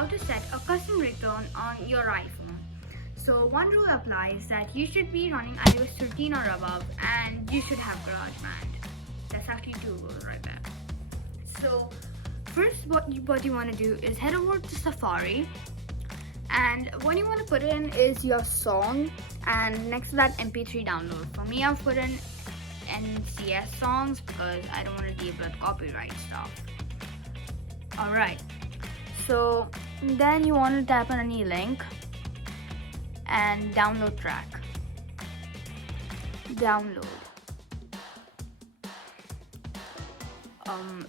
how to set a custom ringtone on your iPhone. So one rule applies that you should be running iOS 13 or above and you should have Garageband. That's actually 2 rules right there. So first what you want to do is head over to Safari, and what you want to put in is your song and next to that MP3 download. For me, I've put in NCS songs because I don't want to deal with copyright stuff. Alright, so then you want to tap on any link and download track. Download.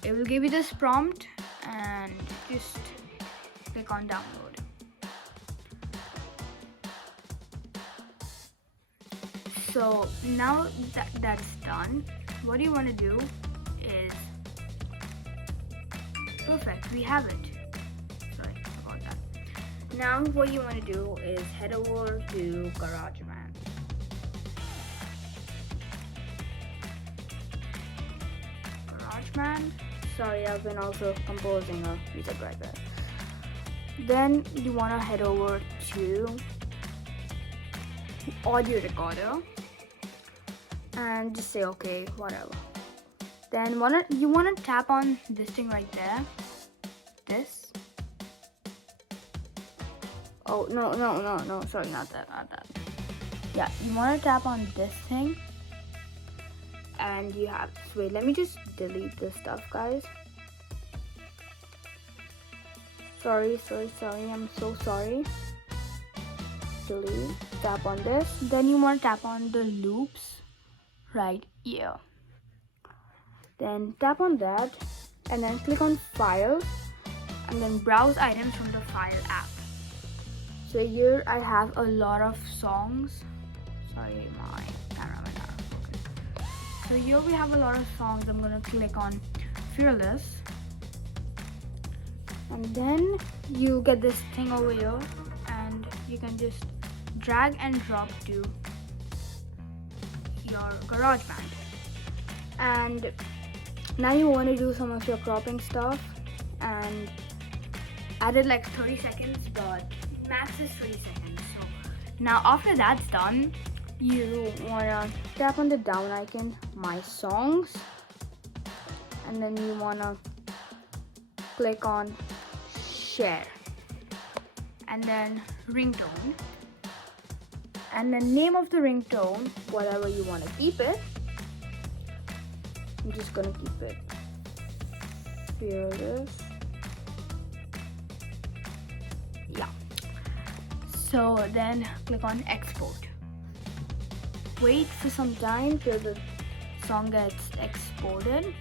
It will give you this prompt and just click on download. So now that's done, what you want to do is perfect, we have it. Sorry about that. Now what you want to do is head over to Garageband. Garageband. Sorry, I've been also composing a music right there. Then you want to head over to audio recorder and just say okay, whatever. Then you want to tap on this thing right there. This. Oh no, sorry, not that. Yeah, you want to tap on this thing and you have, wait, let me just delete this stuff, guys. Sorry, I'm so sorry. Delete, tap on this. Then you want to tap on the loops right here. Then tap on that and then click on file and then browse items from the file app. So here I have a lot of songs. Sorry, my camera went out of focus. So here we have a lot of songs. I'm gonna click on Fearless. And then you get this thing over here and you can just drag and drop to your Garageband. And now you want to do some of your cropping stuff and added like 30 seconds, but max is 30 seconds. So now after that's done, you want to tap on the down icon, my songs, and then you want to click on share and then ringtone, and then name of the ringtone, whatever you want to keep it. I'm just gonna keep it Fearless. Yeah. So then click on export. Wait for some time till the song gets exported.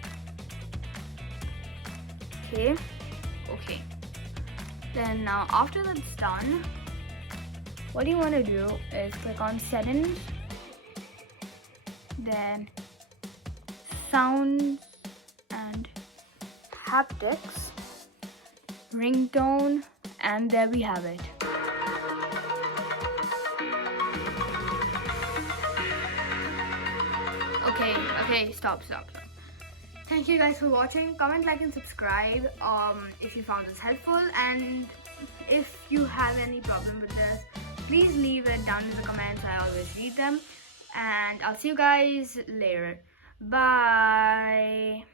Okay. Then now after that's done, what you want to do is click on settings, then sounds and haptics, ringtone, and there we have it. Okay, stop. Thank you guys for watching. Comment, like, and subscribe if you found this helpful, and if you have any problem with this, please leave it down in the comments. I always read them, and I'll see you guys later. Bye.